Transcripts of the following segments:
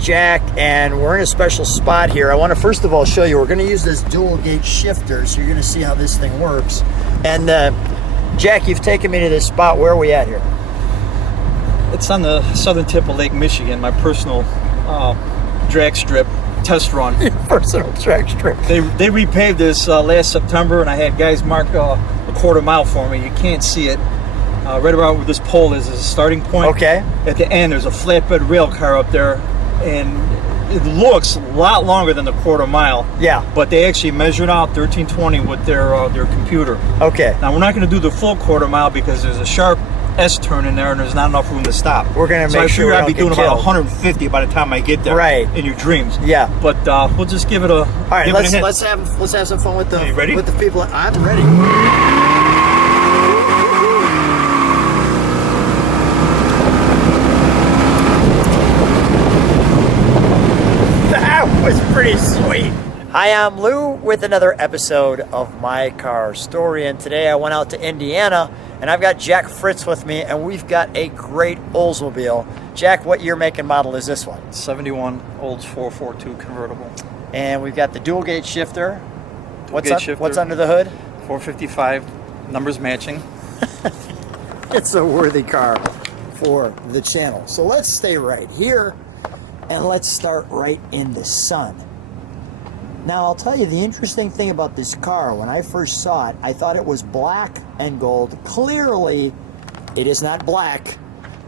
Jack, and we're in a special spot here. I want to first of all show you, we're going to use this dual gate shifter, so you're going to see how this thing works. And Jack, you've taken me to this spot. Where are we at here? It's on the southern tip of Lake Michigan, my personal drag strip test run. Personal drag strip. They repaved this last September, and I had guys mark a quarter mile for me. You can't see it. Right about where this pole is a starting point. Okay. At the end, there's a flatbed rail car up there, and it looks a lot longer than the quarter mile. Yeah. But they actually measured out 1320 with their computer. Okay. Now, we're not going to do the full quarter mile because there's a sharp S-turn in there, and there's not enough room to stop. We're going to make sure we I'd don't be get doing killed. about 150 by the time I get there. Right. In your dreams. Yeah. But we'll just give it a. All right. give it a hit. Let's have some fun with the You ready? with the people. I'm ready. That was pretty sweet. Hi, I'm Lou with another episode of My Car Story, and today I went out to Indiana, and I've got Jack Fritz with me, and we've got a great Oldsmobile. Jack, what year, make, and model is this one? 71 Olds 442 convertible. And we've got the dual gate shifter. What's Shifter. under the hood? 455, numbers matching. It's a worthy car for the channel. So let's stay right here, and let's start right in the sun. Now, I'll tell you the interesting thing about this car. When I first saw it, I thought it was black and gold. Clearly, it is not black.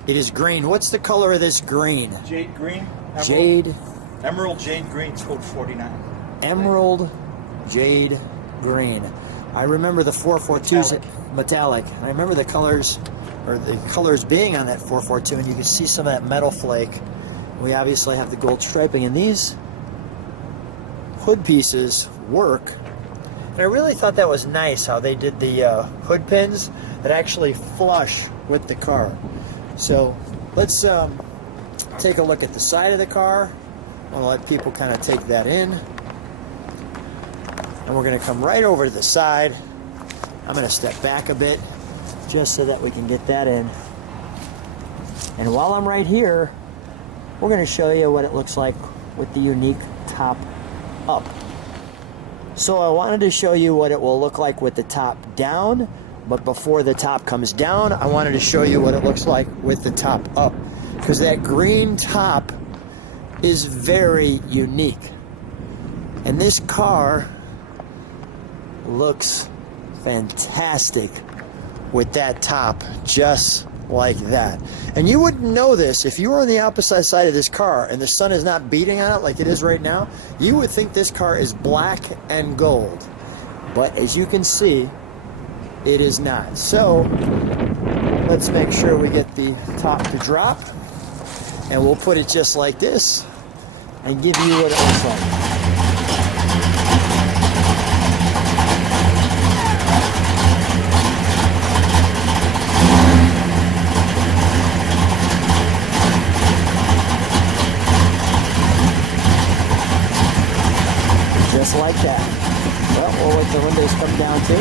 It is green. What's the color of this green? Jade green. Emerald. Jade. Emerald jade green, it's code 49. Emerald jade green. I remember the 442's metallic. I remember the colors, or the colors being on that 442, and you can see some of that metal flake. We obviously have the gold striping, and these hood pieces work. And I really thought that was nice how they did the hood pins that actually flush with the car. So let's take a look at the side of the car. I'll let people kind of take that in. And we're going to come right over to the side. I'm going to step back a bit just so that we can get that in. And while I'm right here, we're going to show you what it looks like with the unique top up. So I wanted to show you what it will look like with the top down, but before the top comes down, I wanted to show you what it looks like with the top up, because that green top is very unique. And this car looks fantastic with that top just like that. And you wouldn't know this if you were on the opposite side of this car and the sun is not beating on it like it is right now. You would think this car is black and gold, but as you can see, it is not. So let's make sure we get the top to drop, and we'll put it just like this and give you what it looks like. Just like that. Well, we'll let the windows come down too.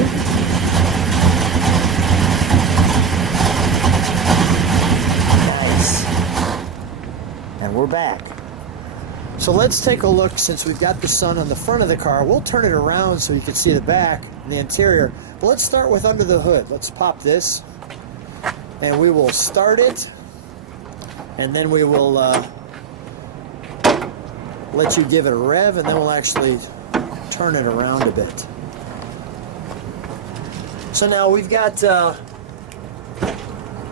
Nice. And we're back. So let's take a look. Since we've got the sun on the front of the car, we'll turn it around so you can see the back and the interior. But let's start with under the hood. Let's pop this, and we will start it, and then we will let you give it a rev, and then we'll actually turn it around a bit. So now we've got,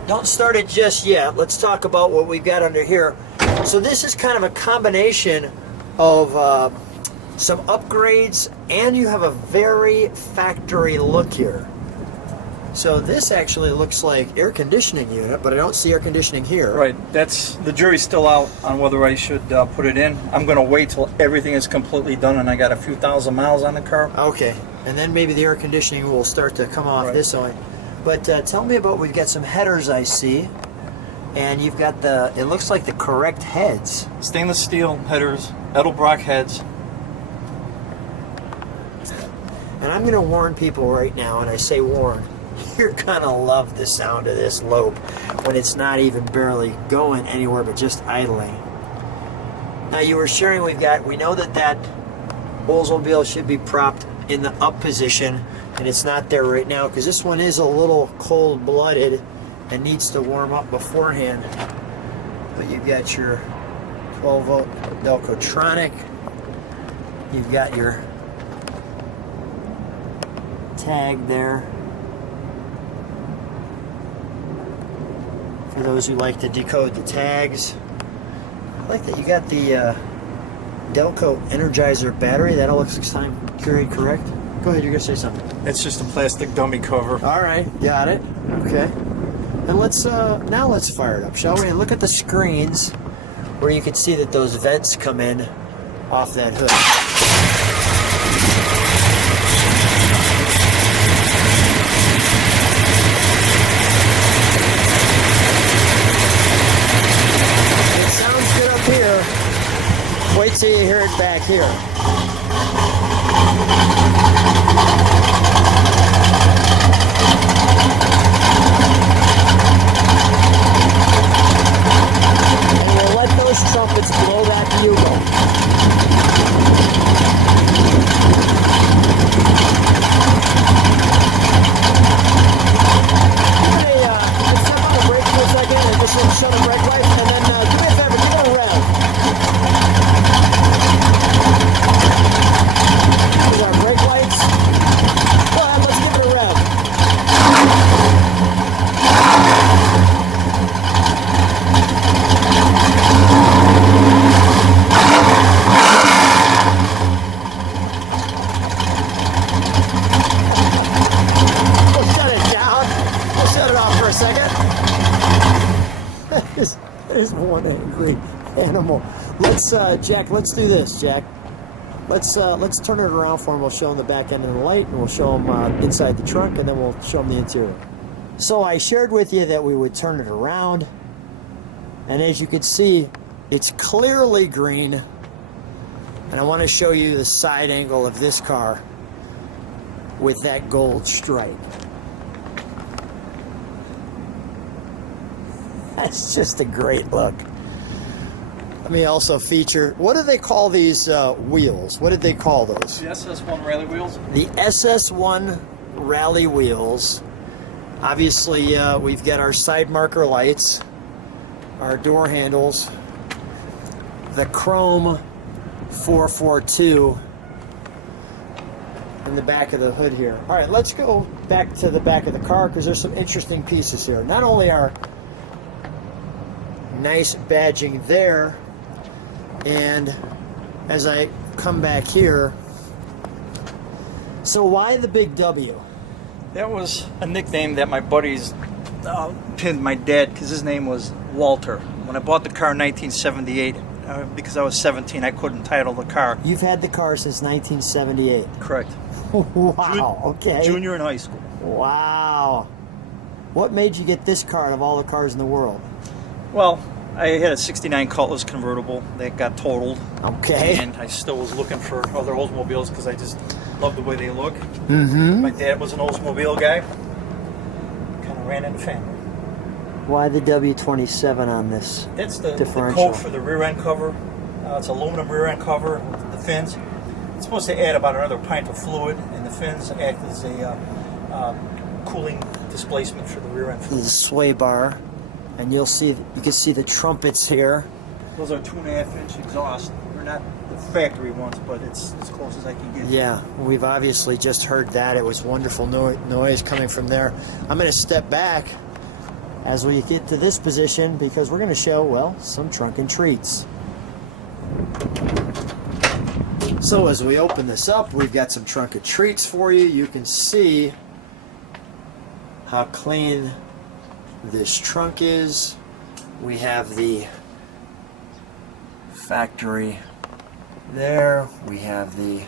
don't start it just yet. Let's talk about what we've got under here. So this is kind of a combination of some upgrades, and you have a very factory look here. So this actually looks like air conditioning unit, but I don't see air conditioning here. Right, that's the jury's still out on whether I should put it in. I'm going to wait till everything is completely done and I got a few thousand miles on the car. Okay, and then maybe the air conditioning will start to come off this way. But tell me about, we've got some headers I see, and you've got the, it looks like the correct heads. Stainless steel headers, Edelbrock heads. And I'm going to warn people right now, and I say warn, you're going to love the sound of this lope when it's not even barely going anywhere but just idling. Now you were sharing we know that Oldsmobile should be propped in the up position, and it's not there right now because this one is a little cold-blooded and needs to warm up beforehand. But you've got your 12-volt Delcotronic. You've got your tag there for those who like to decode the tags. I like that you got the Delco Energizer battery. That all looks time period correct. Go ahead, you're gonna say something. It's just a plastic dummy cover. All right, got it. Okay. And let's fire it up, shall we? And look at the screens where you can see that those vents come in off that hood. It sounds good up here. Wait till you hear it back here. Trumpets blow that bugle. Let's step on the brake for a second and just show the brake lights, and then do me a favor, give it a rev. These are brake lights. Go ahead, let's give it a rev. There's one angry animal. Let's Jack, let's do this, Jack. Let's turn it around for him. We'll show him the back end of the light, and we'll show him inside the trunk, and then we'll show him the interior. So I shared with you that we would turn it around, and as you can see, it's clearly green. And I want to show you the side angle of this car with that gold stripe. That's just a great look. Let me also feature, what do they call these wheels? What did they call those? The SS1 rally wheels? The SS1 rally wheels. Obviously, we've got our side marker lights, our door handles, the chrome 442 in the back of the hood here. All right, let's go back to the back of the car because there's some interesting pieces here. Not only are nice badging there, and as I come back here, so why the big W? That was a nickname that my buddies pinned my dad because his name was Walter. When I bought the car in 1978, because I was 17, I couldn't title the car. You've had the car since 1978. Correct. Wow, okay. Junior in high school. Wow. What made you get this car out of all the cars in the world? Well, I had a 69 Cutlass convertible that got totaled. Okay. And I still was looking for other Oldsmobiles because I just love the way they look. Mm-hmm. My dad was an Oldsmobile guy. Kind of ran in the family. Why the W27 on this? That's the differential? coat for the rear end cover. It's aluminum rear end cover with the fins. It's supposed to add about another pint of fluid, and the fins act as a cooling displacement for the rear end fluid. The sway bar. And you can see the trumpets here. Those are 2.5-inch exhaust. They're not the factory ones, but it's as close as I can get. Yeah, we've obviously just heard that. It was wonderful noise coming from there. I'm going to step back as we get to this position because we're going to show, well, some trunking treats. So as we open this up, we've got some trunking treats for you. You can see how clean this trunk is. We have the factory there. We have the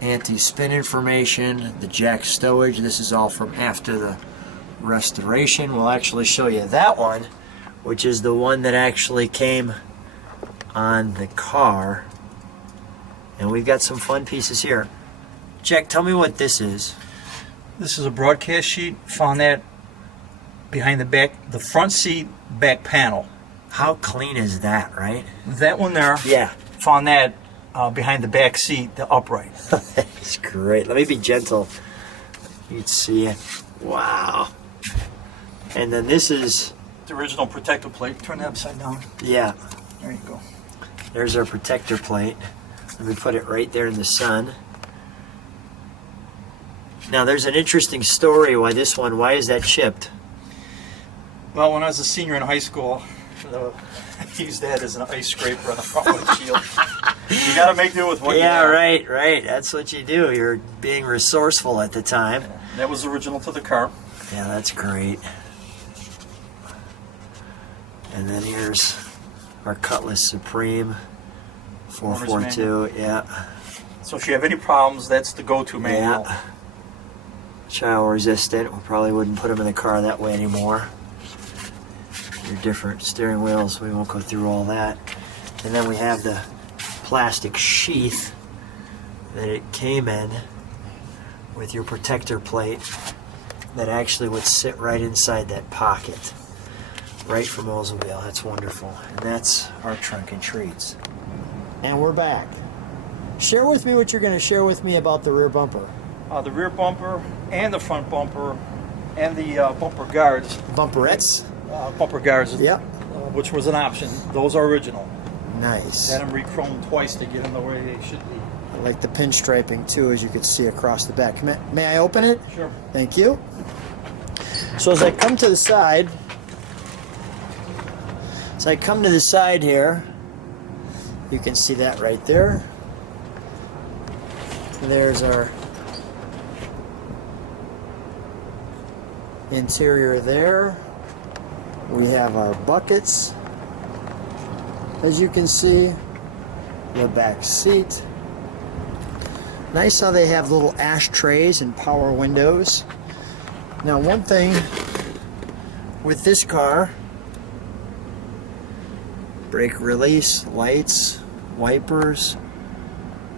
anti-spin information, the jack stowage. This is all from after the restoration. We'll actually show you that one, which is the one that actually came on the car. And we've got some fun pieces here. Jack, tell me what this is. This is a broadcast sheet. Found that behind the front seat back panel. How clean is that, right? That one there, Yeah. found that behind the back seat, the upright. That's great. Let me be gentle. You'd see it. Wow. And then this is, The original protector plate. Turn that upside down. yeah, There you go. there's our protector plate. Let me put it right there in the sun. Now there's an interesting story why is that chipped? Well, when I was a senior in high school, I used that as an ice scraper on the front windshield. You got to make do with what you have. Right. That's what you do. You're being resourceful at the time. That was original to the car. Yeah, that's great. And then here's our Cutlass Supreme 442. Yeah. So if you have any problems, that's the go-to manual. Yeah. Child resistant. We probably wouldn't put them in the car that way anymore. Your different steering wheels. We won't go through all that. And then we have the plastic sheath that it came in with your protector plate that actually would sit right inside that pocket. Right from Oldsmobile. That's wonderful. And that's our trunk and treats. And we're back. Share with me what you're going to share with me about the rear bumper. The rear bumper and the front bumper and the bumper guards. Bumperettes? Bumper guards, Yep. which was an option. Those are original. Nice. Had them re-chromed twice to get them the way they should be. I like the pinstriping too, as you can see across the back. May I open it? Sure. Thank you. So as I come to the side, here, you can see that right there. There's our interior there. We have our buckets, as you can see, the back seat. Nice how they have little ashtrays and power windows. Now, one thing with this car, brake release, lights, wipers,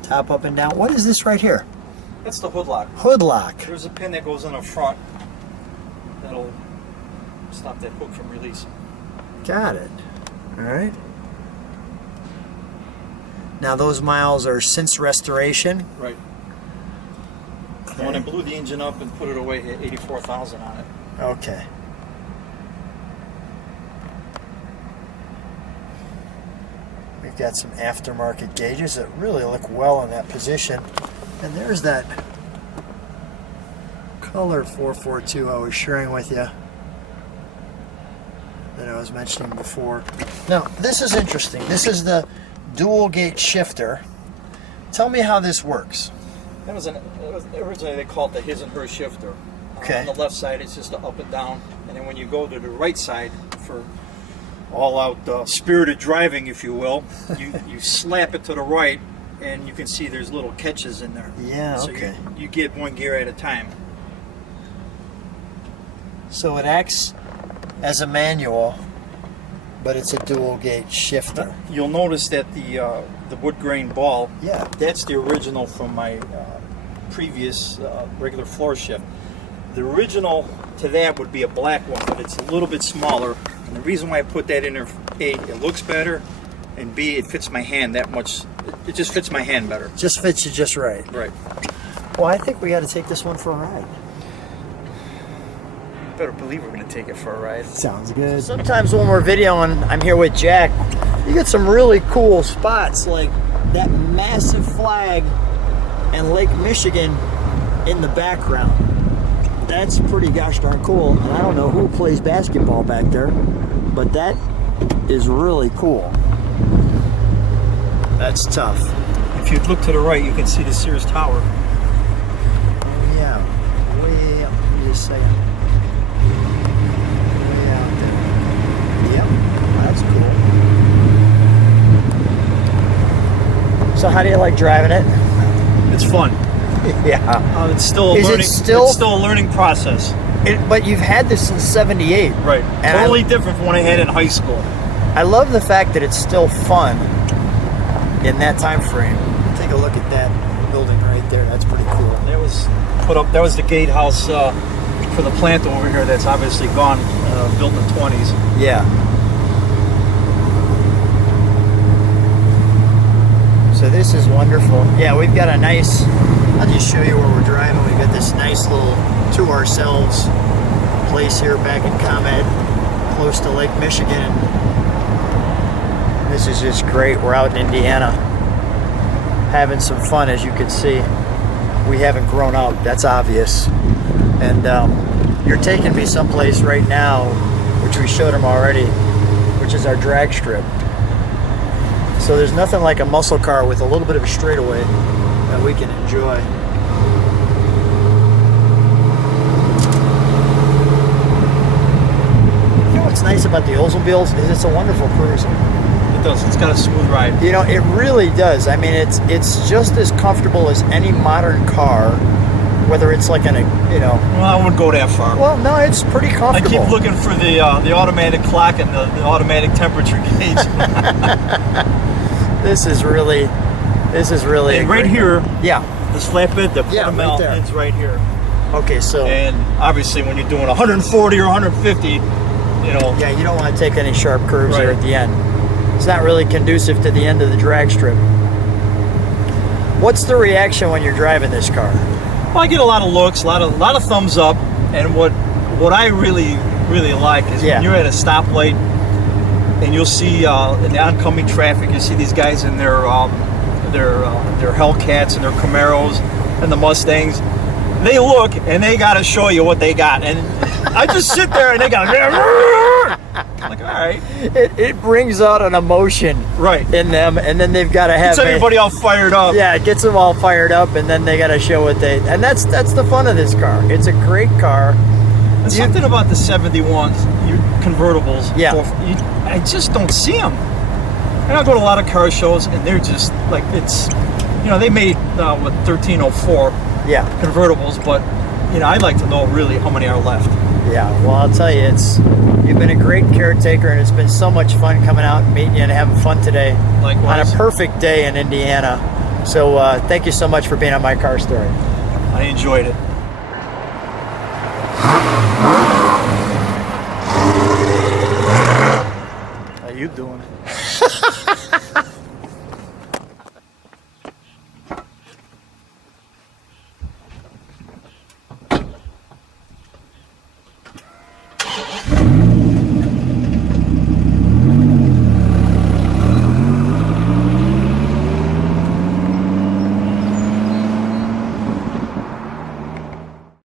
top up and down. What is this right here? That's the hood lock. Hood lock. There's a pin that goes in the front that'll stop that hook from releasing. Got it. All right. Now those miles are since restoration. Right. Okay. When I blew the engine up and put it away, it had 84,000 on it. Okay. We've got some aftermarket gauges that really look well in that position. And there's that color 442 I was sharing with you that I was mentioning before. Now, this is interesting. This is the dual gate shifter. Tell me how this works. Originally they called it the his and her shifter. Okay. On the left side it's just a up and down, and then when you go to the right side for all-out spirited driving, if you will, you slap it to the right, and you can see there's little catches in there. Yeah, so okay. You get one gear at a time. So it acts as a manual, but it's a dual gate shifter. You'll notice that the wood grain ball, Yeah. that's the original from my previous regular floor shift. The original to that would be a black one, but it's a little bit smaller. And the reason why I put that in there, A, it looks better, and B, it fits my hand that much. It just fits my hand better. Just fits you just right. Right. Well, I think we got to take this one for a ride. You better believe we're going to take it for a ride. Sounds good. Sometimes when we're videoing, I'm here with Jack, you get some really cool spots like that massive flag and Lake Michigan in the background. That's pretty gosh darn cool. And I don't know who plays basketball back there, but that is really cool. That's tough. If you look to the right, you can see the Sears Tower. Oh yeah, way up. Let me just say it. Way out there. Yep, that's cool. So how do you like driving it? It's fun. Yeah. It's still a Is it learning. still- It's still a learning process. But you've had this since '78. Right. And Totally different from what I had in high school. I love the fact that it's still fun in that time frame. Take a look at that building right there. That's pretty cool. That was put up. That was the gatehouse for the plant over here. That's obviously gone. Built in the 20s. Yeah. So this is wonderful. Yeah, we've got a nice, I'll just show you where we're driving. We've got this nice little to ourselves place here back in ComEd, close to Lake Michigan. This is just great. We're out in Indiana having some fun, as you can see. We haven't grown up, that's obvious. And you're taking me someplace right now, which we showed them already, which is our drag strip. So there's nothing like a muscle car with a little bit of a straightaway that we can enjoy. You know what's nice about the Oldsmobiles is it's a wonderful cruiser. It does. It's got a smooth ride. You know, it really does. I mean, it's just as comfortable as any modern car, whether it's like an, you know. Well, I wouldn't go that far. Well, no, it's pretty I comfortable. keep looking for the automatic clock and the automatic temperature gauge. This is really And a right great- here, Yeah. this flatbed, the Yeah, quarter right mile there. ends right here. Okay, so And obviously, when you're doing 140 or 150, you know, yeah, you don't want to take any sharp curves there Right. at the end. It's not really conducive to the end of the drag strip. What's the reaction when you're driving this car? well, I get a lot of looks, a lot of thumbs up, and what I really like is Yeah. when you're at a stoplight and you'll see in the oncoming traffic, you see these guys in their Hellcats and their Camaros and the Mustangs. They look and they got to show you what they got, and I just sit there and they got like, all right, It brings out an emotion right. in them, and then they've got to have Gets everybody all fired up. Yeah, it gets them all fired up, and then they got to show what they. And that's the fun of this car. It's a great car. And something about the 71s, convertibles. Yeah. I just don't see them. And I go to a lot of car shows, and they're just like, it's, you know, they made 1304 Yeah, convertibles, but you know, I'd like to know really how many are left. yeah. Well, I'll tell you, you've been a great caretaker, and it's been so much fun coming out and meeting you and having fun today on Likewise, a perfect day in Indiana. So thank you so much for being on My Car Story. I enjoyed it.